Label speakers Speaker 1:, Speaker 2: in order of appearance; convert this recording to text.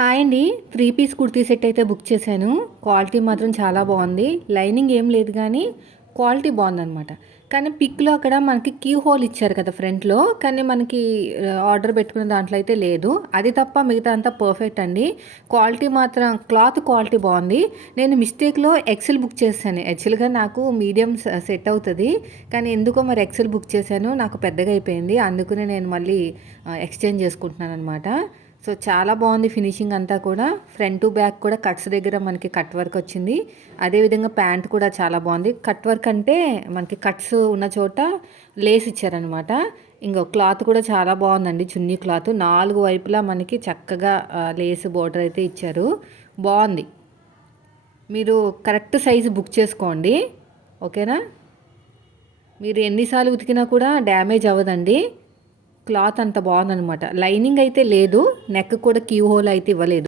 Speaker 1: Hi అండి. Three piece kurti set అయితే book చేశాను. క్వాలిటీ మాత్రం చాలా బాగుంది. లైనింగ్ ఏం లేదు కానీ క్వాలిటీ బాగుందనమాట కానీ పిక్లో అక్కడ మనకి కీ హోల్ ఇచ్చారు కదా ఫ్రంట్లో. కానీ మనకి ఆర్డర్ పెట్టుకున్న దాంట్లో అయితే లేదు. అది తప్ప మిగతా అంతా పర్ఫెక్ట్ అండి. క్వాలిటీ మాత్రం క్లాత్ క్వాలిటీ బాగుంది. నేను మిస్టేక్లో ఎక్సెల్ బుక్ చేశాను. యాక్చువల్గా నాకు మీడియం సెట్ అవుతుంది. కానీ ఎందుకో మరి ఎక్సెల్ బుక్ చేశాను. నాకు పెద్దగా అయిపోయింది. అందుకనే నేను మళ్ళీ ఎక్స్చేంజ్ చేసుకుంటున్నాను అనమాట సో చాలా బాగుంది ఫినిషింగ్ అంతా కూడా. ఫ్రంట్ టు బ్యాక్ కూడా కట్స్ దగ్గర మనకి కట్ వర్క్ వచ్చింది. అదేవిధంగా ప్యాంట్ కూడా చాలా బాగుంది. కట్ వర్క్ అంటే మనకి కట్స్ ఉన్న చోట లేస్ ఇచ్చారనమాట ఇంకో క్లాత్ కూడా చాలా బాగుందండి. చున్నీ క్లాత్ నాలుగు వైపులా మనకి చక్కగా లేస్ బోర్డర్ అయితే ఇచ్చారు. బాగుంది. మీరు కరెక్ట్ సైజు బుక్ చేసుకోండి. ఓకేనా మీరు ఎన్నిసార్లు ఉతికినా కూడా డ్యామేజ్ అవ్వదండి. క్లాత్ అంత బాగుందనమాట లైనింగ్ అయితే లేదు నెక్ కూడా క్యూ హోల్ అయితే ఇవ్వలేదు.